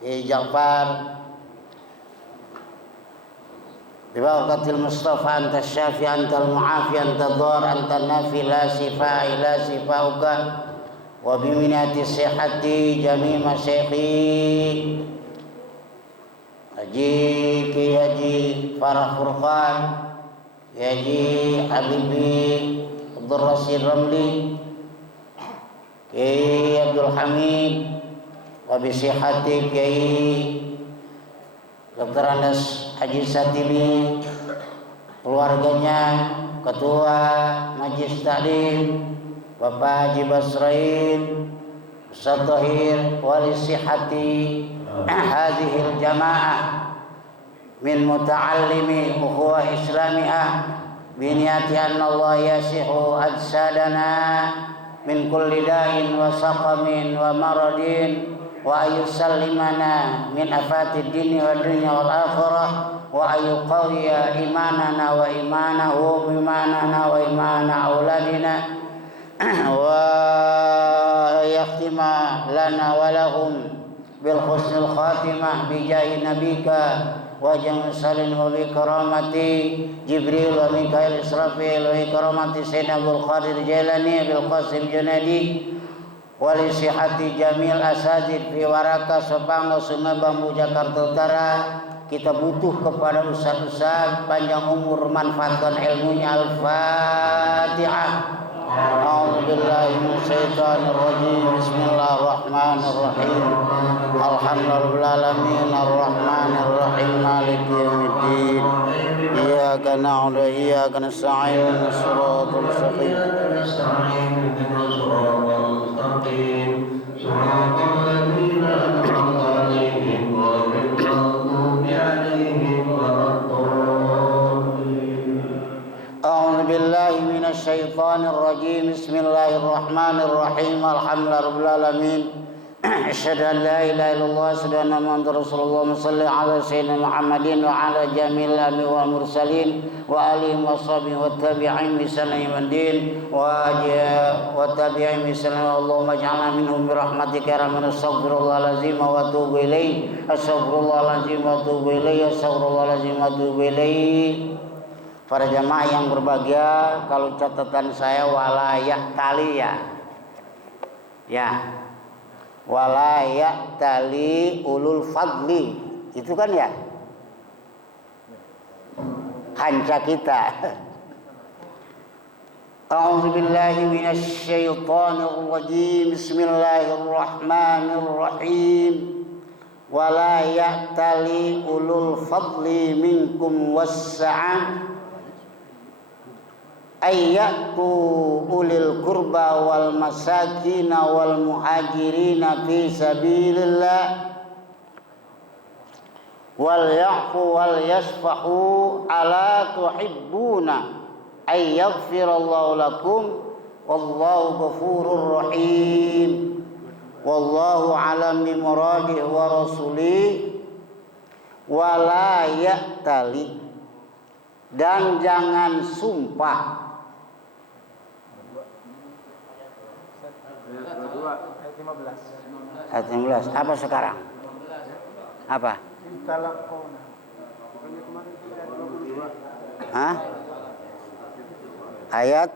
Ja'far bibarakatil Mustafa anta syafi anta al-mu'afi anta dhar anta nafi la sifa ila sifauka wa biminati sihhati jami' masyayikhi Haji Ki Haji Farah Furqan Haji Habibi Abdul Rasyid Ramli Kiai Abdul Hamid wa bisihhati Kiai Dr. Anas Haji Satili, keluarganya, Ketua Majlis Ta'lim Bapak Haji Basrain, Ustaz Tahir, wali sihhati hadhil jamaah min muta'allimi ukhuwah islamiyah biniyati anna Allah yasihu ajsadana min kulli da'in wa saqamin wa maradin wa ayusallimana min afatid dini wa dunya wal akhirah wa ayuqawiya imanana wa imanahu bimanana wa imana auladina wa yakhtima lana wa lahum bil husnil khatimah bi jahi nabika wa jami' salin wa bi karamati Jibril wa Mikail Israfil wa bi karamati Sayyidina Abdul Qadir Jailani bil Qasim Junadi wali sihati jamil asajid fi waraka Sepang Sungai Bambu Jakarta Utara. Kita butuh kepada ustaz-ustaz panjang umur, manfaatkan ilmunya. Al-Fatihah. A'udzubillahi minasyaitonir rajim. Bismillahirrahmanirrahim. Alhamdulillahirabbil alamin arrahmanir rahim maliki yaumiddin. Iyyaka na'budu wa iyyaka nasta'in shiratal mustaqim. Shiratal ladzina an'amta 'alaihim ghairil maghdubi 'alaihim waladdallin. A'udzu billahi minasyaitonir rajim. Bismillahirrahmanirrahim. Alhamdulillahirabbil alamin. Asyhadu an la ilaha illallah asyhadu anna muhammadar rasulullah. Shalli ala sayyidina Muhammadin wa ala jamil anbiya'i wal mursalin wa alihi wa sahbihi wa tabi'in bi ihsanin din wa tabi'in bi ihsanin. Allahumma ij'alna minhum bi rahmatika ya rahman. Astaghfirullahalazim wa atubu ilaih. Astaghfirullahalazim wa atubu ilaih. Astaghfirullahalazim wa atubu ilaih. Para jamaah yang berbahagia, kalau catatan saya walayah tali ya walayah tali ulul fadli, itu kan ya kanca kita. A'udzubillahi minasyaitonir rajim. Bismillahirrahmanirrahim. Walayah tali ulul fadli minkum wassa'ah ayyatu ulil qurba wal masakina wal muhajirina fi sabilillah wal ya'fu wal yasfahu ala tuhibbuna ay yaghfirallahu lakum wallahu ghafurur rahim wallahu alam bi muradihi wa rasulih. Wala ya'tali, dan jangan sumpah. Ayat 15. Apa sekarang? Apa? Hah? Ayat?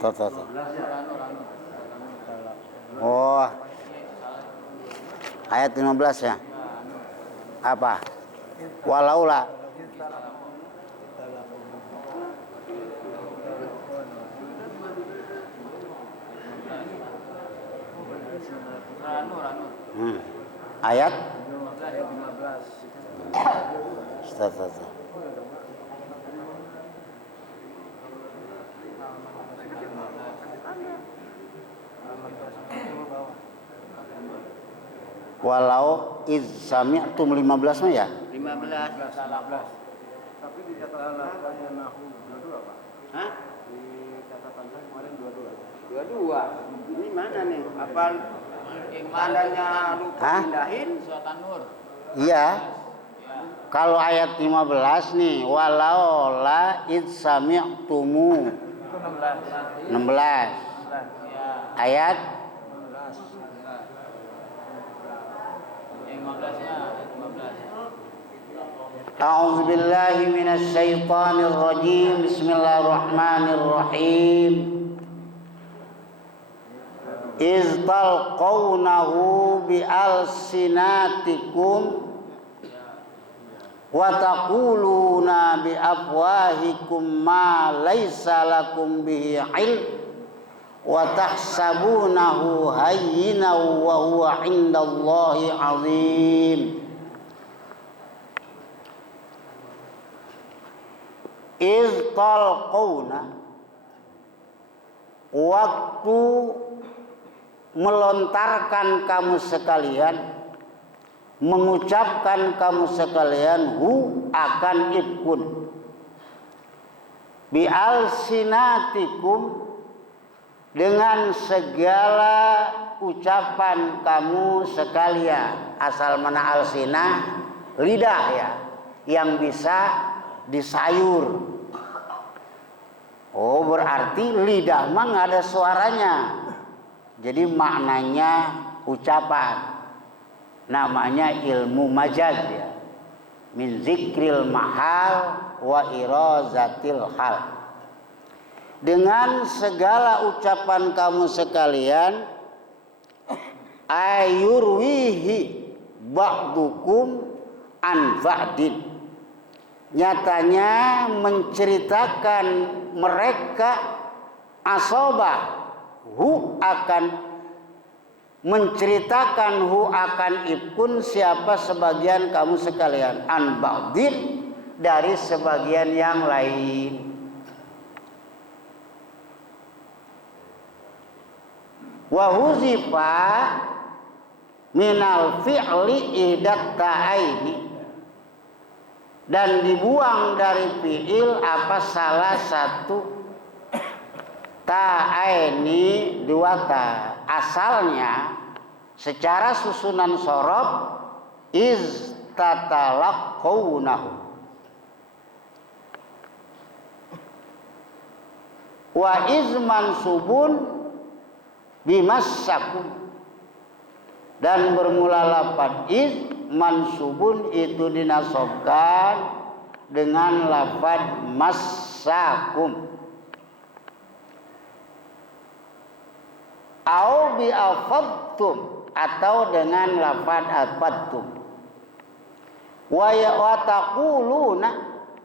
Tuh. Oh. Ayat 15 ya. Apa? Walaula. Ayat 15. Walau iz sami'tum 15 mah ya? 15. Tapi di catatan saya nahu 22, Pak. Hah? Di catatan saya kemarin 22. Ini mana nih? Apa tandanya lupa pindahin? Surat An-Nur. Iya. Kalau ayat 15 nih, walau la iz sami'tumu. Itu 16. Ayat A'udzu billahi minasy syaithanir rajim. Bismillahirrahmanirrahim. Iz talqawnahu bi alsinatikum wa taquluna bi afwahikum ma laysa lakum bihi ilm wa tahsabunahu hayyinan wa huwa 'indallahi 'azim. Iz talqawna, waktu melontarkan kamu sekalian, mengucapkan kamu sekalian hu akan ifkun bi alsinatikum, dengan segala ucapan kamu sekalian. Asal mana alsinah, lidah ya, yang bisa disayur. Oh, berarti lidah mah nggak ada suaranya, jadi maknanya ucapan. Namanya ilmu majaz ya, min zikril mahal wa irazatil hal. Dengan segala ucapan kamu sekalian, ayurwihi ba'dukum an ba'din, nyatanya menceritakan mereka asobah hu akan menceritakan hu akan ifkun, siapa sebagian kamu sekalian, an ba'din, dari sebagian yang lain. Wa huzifa minal fi'li ihdat ta'aini, dan dibuang dari fi'il apa salah satu ta'aini, dua ta. Asalnya secara susunan sorof iz tatalaqawnahu, wa iz mansubun bimassakum, dan bermula lafaz iz mansubun itu dinasobkan dengan lafaz massakum. Au bi afadtum, atau dengan lafaz afadtum. Wa taquluna,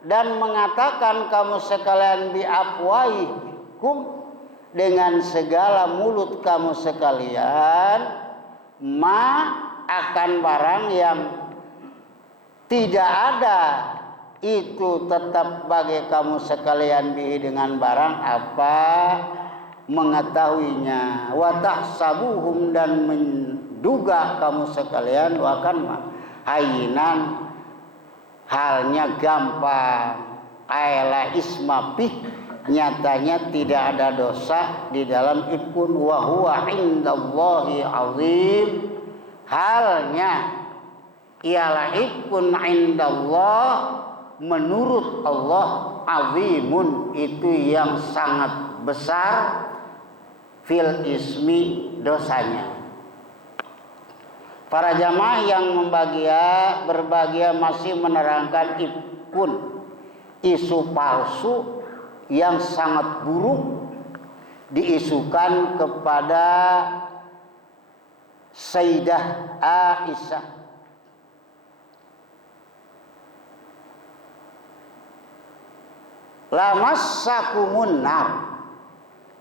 dan mengatakan kamu sekalian bi afwahikum, dengan segala mulut kamu sekalian, ma akan barang yang tidak ada itu tetap bagi kamu sekalian bihi dengan barang apa mengetahuinya, wa tahsabuhum, dan menduga kamu sekalian wakan hayyinan, halnya gampang, aila ismapih, nyatanya tidak ada dosa di dalam ifkun, wa huwa indallahi azim, halnya ialah ifkun indallah, menurut Allah, azimun, itu yang sangat besar, fil ismi, dosanya. Para jamaah yang berbahagia masih menerangkan ifkun, isu palsu yang sangat buruk diisukan kepada Sayyidah Aisyah. Lamassakumun nar,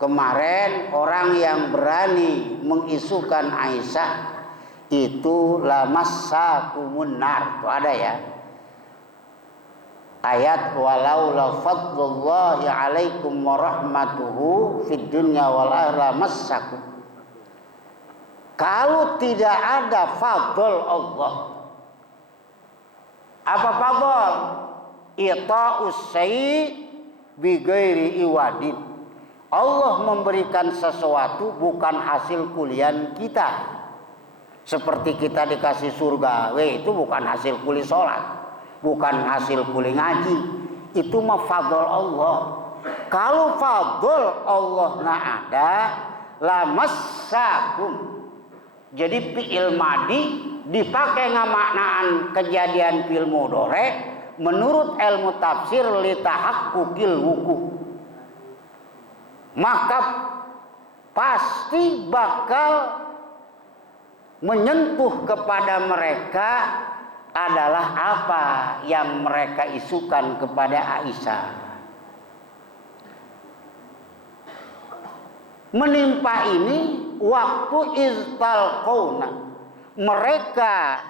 kemarin orang yang berani mengisukan Aisyah itu lamassakumun nar, itu ada ya ayat, walau la fadlullahi alaikum wa rahmatuhu fid dunya wal akhirah massakum. Kalau tidak ada fadl Allah, apa fadl? Ita'us syai' bi ghairi iwadin, Allah memberikan sesuatu bukan hasil kuliah kita. Seperti kita dikasih surga, itu bukan hasil kuli sholat, bukan hasil kuli ngaji, itu mah fadl Allah. Kalau fadl Allah nggak ada, lamassakum, jadi fi'il madi dipakai ngamaknaan kejadian fil mudhari menurut ilmu tafsir litahaqqul wuku, maka pasti bakal menyentuh kepada mereka adalah apa yang mereka isukan kepada Aisyah. Menimpa ini waktu istalqauna, mereka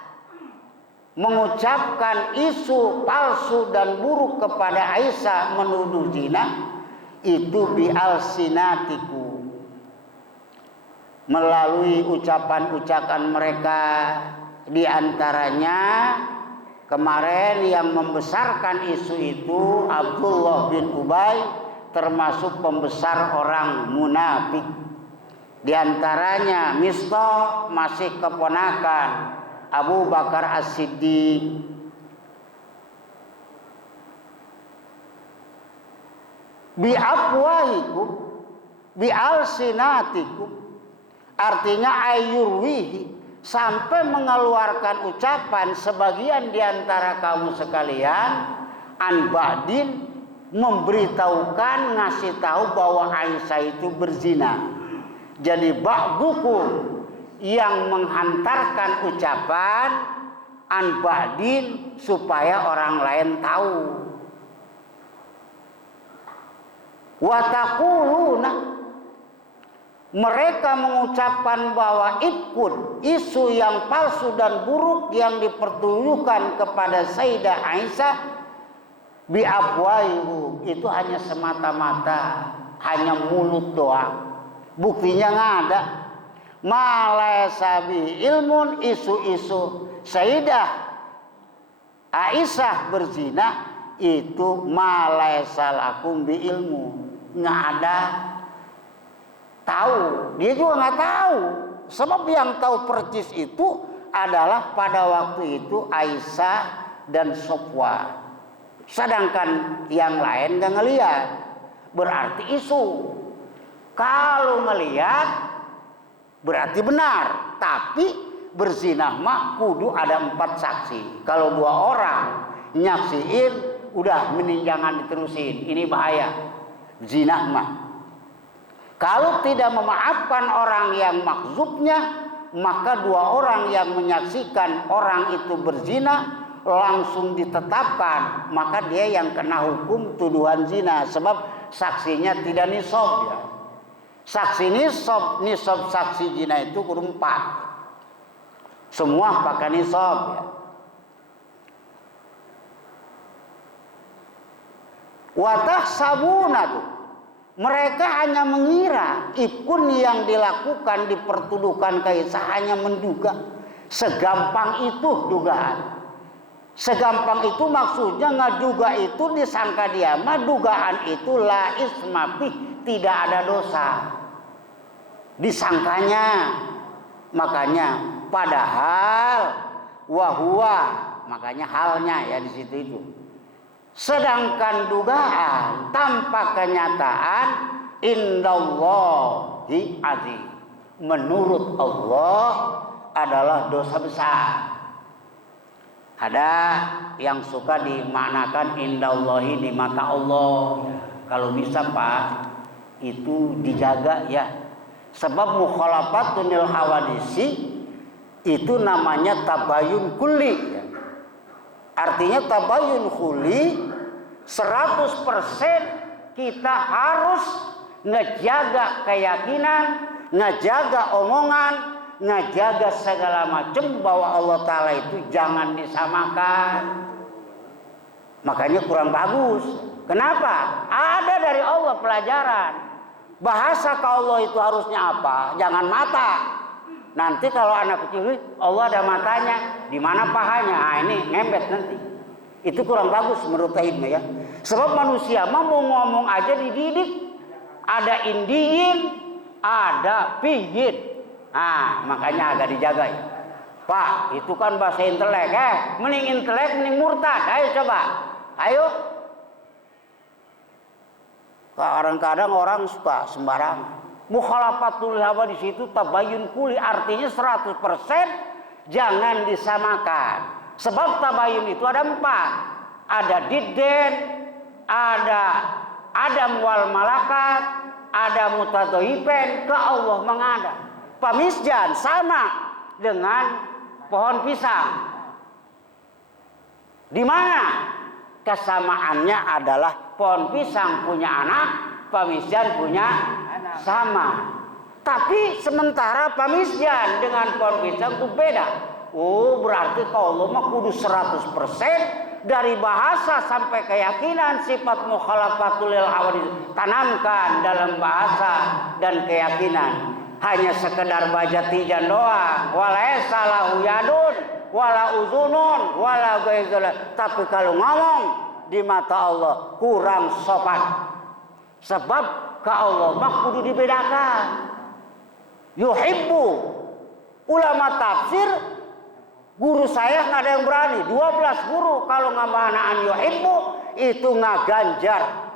mengucapkan isu palsu dan buruk kepada Aisyah menuduh zina itu bi alsinatiku, melalui ucapan-ucapan mereka. Di antaranya kemarin yang membesarkan isu itu Abdullah bin Ubay, termasuk pembesar orang munafik. Di antaranya Mistah, masih keponakan Abu Bakar As-Siddiq. Bi afwahikum bi alsinatikum, artinya ayurwihi, sampai mengeluarkan ucapan sebagian di antara kamu sekalian an ba'din, memberitahukan, ngasih tahu bahwa Aisyah itu berzina. Jadi ba'dukum yang menghantarkan ucapan an ba'din supaya orang lain tahu. Wa taquluna, mereka mengucapkan bahwa ikut isu yang palsu dan buruk yang dipertunjukkan kepada Sayyidah Aisyah bi afwaihu, itu hanya semata-mata, hanya mulut doang, buktinya nggak ada. Malaysa bi ilmun, isu-isu Sayyidah Aisyah berzina itu malaysa lakum bi ilmu, nggak ada tahu, dia juga nggak tahu. Sebab yang tahu percis itu adalah pada waktu itu Aisyah dan Sofwan, sedangkan yang lain nggak ngelihat. Berarti isu. Kalau ngelihat berarti benar, tapi berzinah mah kudu ada 4 saksi. Kalau 2 orang nyaksiin, udah mending jangan diterusin, ini bahaya zinah mah. Kalau tidak memaafkan orang yang makzubnya, maka 2 orang yang menyaksikan orang itu berzina langsung ditetapkan, maka dia yang kena hukum tuduhan zina, sebab saksinya tidak nisab ya. Saksi nisab saksi zina itu kudu 4. Semua pakai nisab ya. Watah sabuna tuh, mereka hanya mengira ikun yang dilakukan dipertuduhkan Aisyah, hanya menduga. Segampang itu dugaan. Segampang itu maksudnya ngaduga itu disangka dia mah dugaan itu la isma fih, tidak ada dosa disangkanya. Makanya padahal wahwa, makanya halnya ya di situ itu. Sedangkan dugaan tanpa kenyataan indallahi azim, menurut Allah adalah dosa besar. Ada yang suka dimaknakan indallahi, di mata Allah. Kalau bisa Pak, itu dijaga ya. Sebab mukhalafatunil hawadisi itu namanya tabayun kulli ya. Artinya tabayun kulli 100% kita harus ngejaga keyakinan, ngejaga omongan, ngejaga segala macam bahwa Allah Ta'ala itu jangan disamakan. Makanya kurang bagus. Kenapa? Ada dari Allah pelajaran. Bahasa ke Allah itu harusnya apa? Jangan mata. Nanti kalau anak kecil, Allah ada matanya, di mana pahanya? Nah, ini ngembet nanti. Itu kurang bagus menurut Ibnu ya. Sebab manusia mau ngomong aja dididik. Ada indiin, ada piyin. Nah, makanya agak dijaga ya. Pak, itu kan bahasa intelek. Mending intelek, mending murtad. Ayo coba. Ayo. Kadang-kadang orang suka sembarangan. Mukhalafatul hawa di situ tabayun kuli, artinya 100% jangan disamakan. Sebab tabayun itu ada 4. Ada didden, ada adam wal malakat, ada mutadhiban, ke Allah mengada. Pamisjan sama dengan pohon pisang. Di mana kesamaannya adalah pohon pisang punya anak, pamisjan punya anak. Sama. Tapi sementara pamisjan dengan pohon pisang itu beda. Oh, berarti kalau Allah mah kudu 100% dari bahasa sampai keyakinan sifat mukhalafatul lil hawadits tanamkan dalam bahasa dan keyakinan. Hanya sekedar baca tijan doang, walaisa lahu yadun wala uzunun wala ghaizul. Tapi kalau ngomong di mata Allah kurang sopan. Sebab ke Allah mah kudu dibedakan. Yuhibbu, ulama tafsir guru saya nggak ada yang berani. 12 guru kalau ngamanaan yuhibbu itu ngaganjar.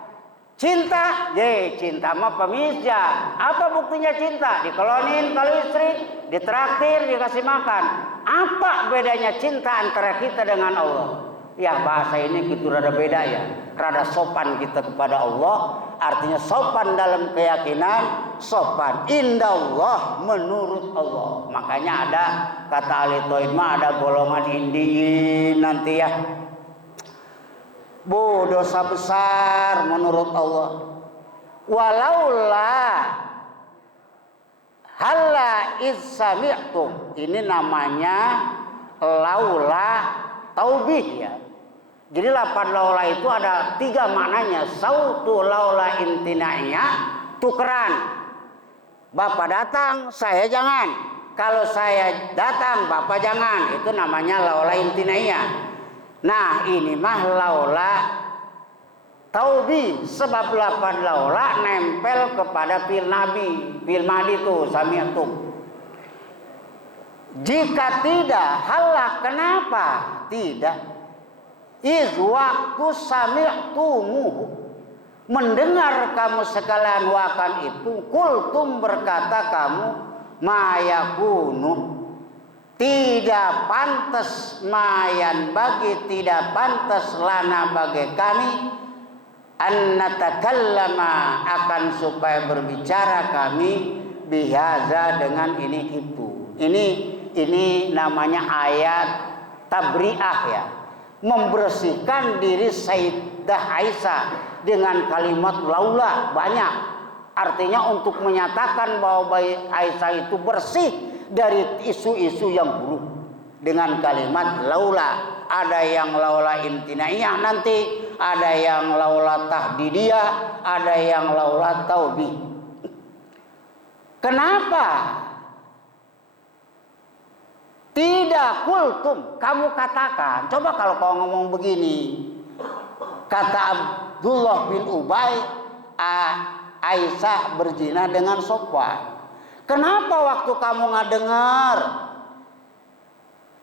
Cinta, cinta mah pemisja. Apa buktinya cinta? Dikolonin kalau istri, ditraktir, dikasih makan. Apa bedanya cinta antara kita dengan Allah? Ya bahasa ini gitu rada beda ya. Rada sopan kita kepada Allah. Artinya sopan dalam keyakinan, sopan indallah menurut Allah. Makanya ada kata ahli tauhid mah ada golongan indiin nanti ya. Bu, dosa besar menurut Allah. Walaula halla iz sami'tum. Ini namanya laula taubih ya. Jadi lapan laula itu ada 3 maknanya. Sautu laula intinainya, tukeran. Bapak datang, saya jangan. Kalau saya datang, bapak jangan. Itu namanya laula intinainya. Nah ini mah laula taubi. Sebab lapan laula nempel kepada fil nabi, fil madi itu sami'tum. Jika tidak, halah kenapa? Tidak. Iz waktu sami'tumuhu, mendengar kamu sekalian wakan itu, kultum berkata kamu, mayakunu, tidak pantas, mayan bagi tidak pantas lana bagi kami, an natakallama akan supaya berbicara kami bihaza dengan ini itu. Ini namanya ayat tabri'ah ya. Membersihkan diri Sayyidah Aisyah dengan kalimat laula banyak. Artinya untuk menyatakan bahwa Aisyah itu bersih dari isu-isu yang buruk dengan kalimat laula. Ada yang laula imtinaiyah nanti, ada yang laula tahdidiyah, ada yang laula taubih. Kenapa? Tidak kultum, kamu katakan. Coba kalau kau ngomong begini, kata Abdullah bin Ubay, Aisyah berzina dengan Sofwan. Kenapa waktu kamu nggak dengar,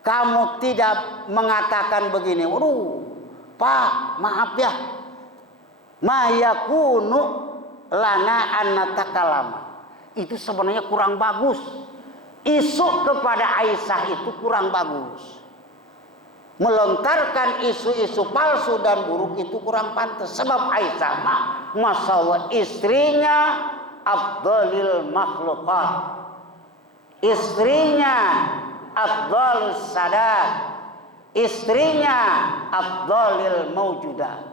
kamu tidak mengatakan begini? Waduh, Pak, maaf ya, mayakunu lana an-natakalama. Itu sebenarnya kurang bagus. Isu kepada Aisyah itu kurang bagus. Melontarkan isu-isu palsu dan buruk itu kurang pantas. Sebab Aisyah masya Allah istrinya afdalil makhluqat, istrinya afdalus sadat, istrinya afdalil maujudat.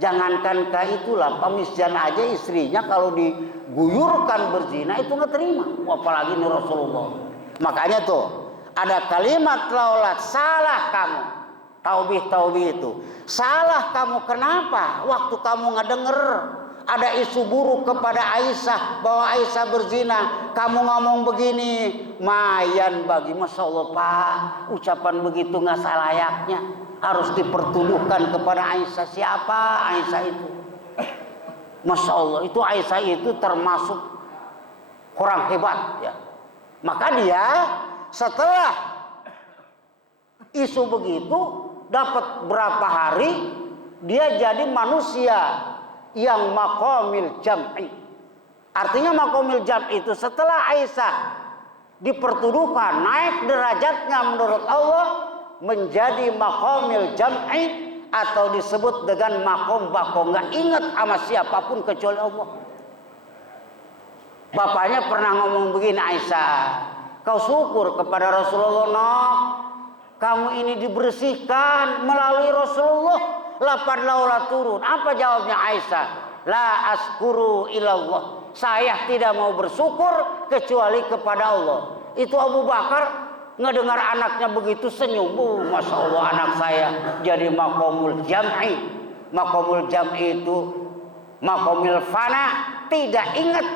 Jangankan itulah, pemisjan aja istrinya kalau diguyurkan berzina itu nggak terima, apalagi ini Rasulullah. Makanya tuh ada kalimat laulat, salah kamu, taubih itu salah kamu. Kenapa? Waktu kamu nggak denger ada isu buruk kepada Aisyah bahwa Aisyah berzina, kamu ngomong begini, mayan bagi, masya Allah Pak, ucapan begitu nggak selayaknya. Harus dipertuduhkan kepada Aisyah. Siapa Aisyah itu? Masya Allah, itu Aisyah itu termasuk orang hebat ya. Maka dia setelah isu begitu dapat berapa hari, dia jadi manusia yang maqamil jam'i. Artinya maqamil jam'i itu setelah Aisyah dipertuduhkan naik derajatnya menurut Allah menjadi maqamil jam'i atau disebut dengan maqam bako, nggak ingat sama siapapun kecuali Allah. Bapaknya pernah ngomong begini, Aisyah, kau syukur kepada Rasulullah, nak, kamu ini dibersihkan melalui Rasulullah. Lapan laula turun. Apa jawabnya Aisyah? La askuru ilallah. Saya tidak mau bersyukur kecuali kepada Allah. Itu Abu Bakar ngedengar anaknya begitu senyum. Masya Allah, anak saya jadi maqamul jam'i. Maqamul jam'i itu maqamul fana, tidak ingat,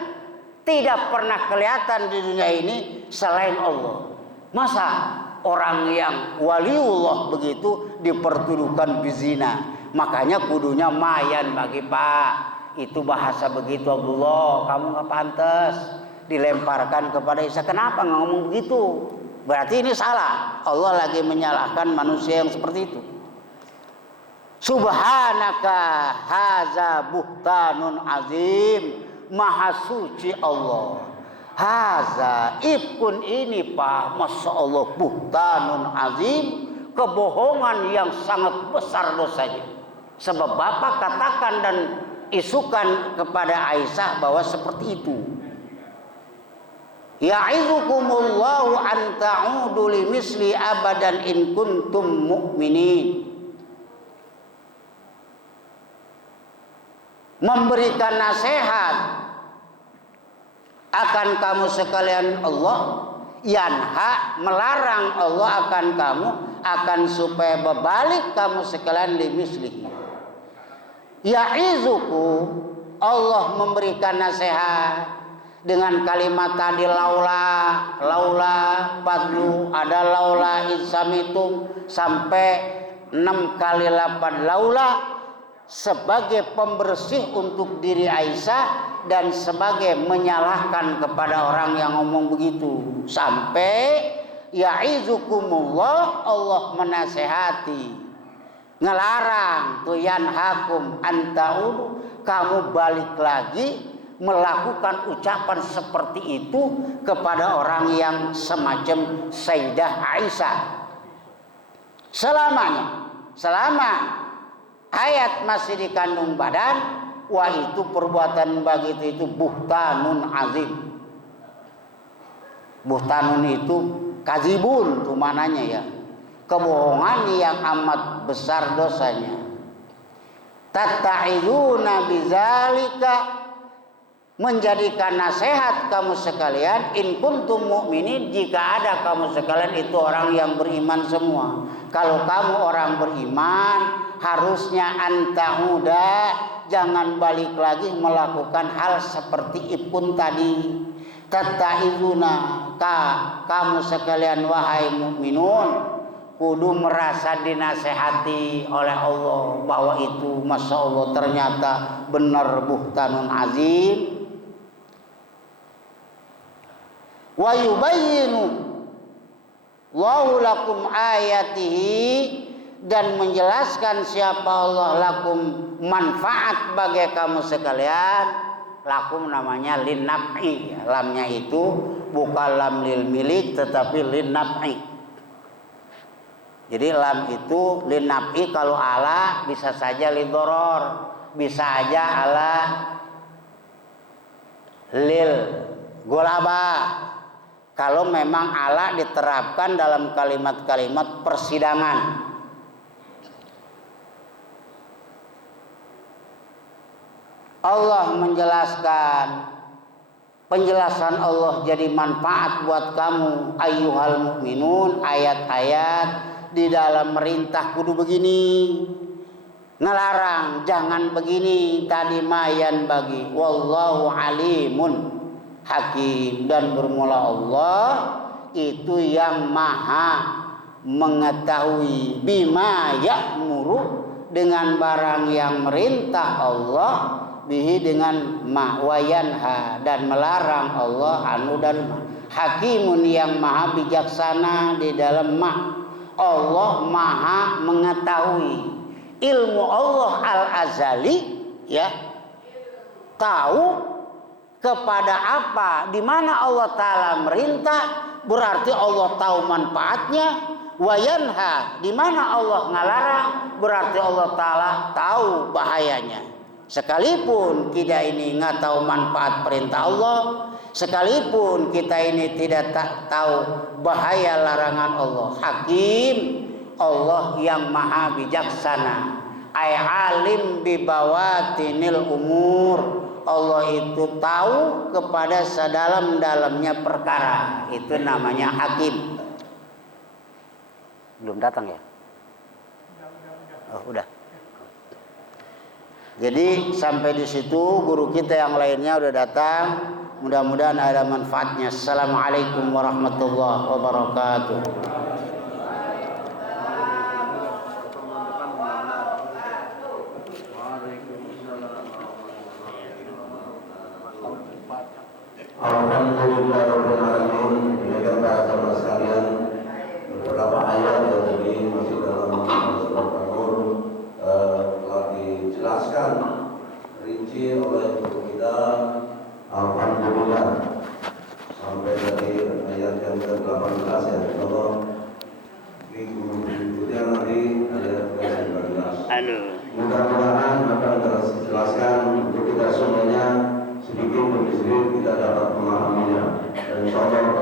tidak pernah kelihatan di dunia ini selain Allah. Masa orang yang waliullah begitu dipertuduhkan bizina? Makanya kudunya mayan bagi Pak. Itu bahasa begitu, Abdullah, kamu nggak pantas dilemparkan kepada Isa. Kenapa nggak ngomong begitu? Berarti ini salah. Allah lagi menyalahkan manusia yang seperti itu. Subhanaka haza buhtanun azim. Maha suci Allah. Haza ifkun ini Pak, Masya Allah, buhtanun azim, kebohongan yang sangat besar dosanya. Sebab Bapak katakan dan isukan kepada Aisyah bahwa seperti itu. Ya'izukumullahu an ta'udu limisli abadan in kuntum mu'minin. Memberikan nasihat akan kamu sekalian Allah, yanha, melarang Allah akan kamu, akan supaya berbalik kamu sekalian limislihi. Ya'izuku, Allah memberikan nasihat dengan kalimat tadi laula fadlu, ada laula insamitum sampai 6 kali lapan laula sebagai pembersih untuk diri Aisyah dan sebagai menyalahkan kepada orang yang ngomong begitu, sampai ya'izukumullah, Allah menasehati, ngelarang tuh yanhakum anta'udu, kamu balik lagi melakukan ucapan seperti itu kepada orang yang semacam Sayyidah Aisyah selamanya, selama hayat masih dikandung badan. Wah, itu perbuatan begitu itu buhtanun azim. Buhtanun itu kadzibun tuh mananya ya, kebohongan yang amat besar dosanya. Tatta'iduna bizalika, menjadikan nasihat kamu sekalian, in kuntum mu'minin, jika ada kamu sekalian itu orang yang beriman semua. Kalau kamu orang beriman, harusnya anta'uda, jangan balik lagi melakukan hal seperti ifkun tadi. Tatta'iduna, kamu sekalian wahai mukminun, kudu merasa dinasehati oleh Allah bahwa itu Masya Allah ternyata benar buhtanun azim. Wa yubayyinu Allahu lakum ayatihi, dan menjelaskan siapa Allah lakum, manfaat bagi kamu sekalian. Lakum namanya lin naf'i, lamnya itu bukan lam lil milik tetapi lin naf'i. Jadi lam itu lin naf'i, kalau ala bisa saja lil doror, bisa aja ala lil golabah. Kalau memang ala diterapkan dalam kalimat-kalimat persidangan. Allah menjelaskan, penjelasan Allah jadi manfaat buat kamu ayyuhal mukminun. Ayat-ayat di dalam merintah kudu begini, ngelarang jangan begini, tadi mayan bagi. Wallahu alimun hakim, dan bermula Allah itu yang maha mengetahui, bima ya'muru, dengan barang yang merintah Allah, bihi dengan ma, wayanha, dan melarang Allah anu dan ma. Hakimun, yang maha bijaksana di dalam ma. Allah maha mengetahui, ilmu Allah al-azali ya, tahu kepada apa, di mana Allah Ta'ala merintah, berarti Allah tahu manfaatnya. Wa yanha, di mana Allah ngalarang berarti Allah Ta'ala tahu bahayanya. Sekalipun kita ini nggak tahu manfaat perintah Allah, sekalipun kita ini tidak tahu bahaya larangan Allah, Hakim, Allah yang maha bijaksana, ay alim bibawatinil umur, Allah itu tahu kepada sedalam-dalamnya perkara, itu namanya Hakim. Belum datang ya? Oh, udah. Jadi sampai di situ guru kita yang lainnya udah datang. Mudah-mudahan ada manfaatnya. Assalamualaikum warahmatullahi wabarakatuh. Alhamdulillahirobbilalamin. Demikian para saudara sekalian, beberapa ayat yang tadi masih dalam surat An-Nur telah dijelaskan rinci oleh guru kita. Alhamdulillah sampai dari ayat yang ke-18 ya, Allah minggu berikutnya nanti ayat ke-19. Mudah-mudahan apa yang telah dijelaskan untuk kita semuanya sedikit demi sedikit kita dapat memahaminya, dan insya Allah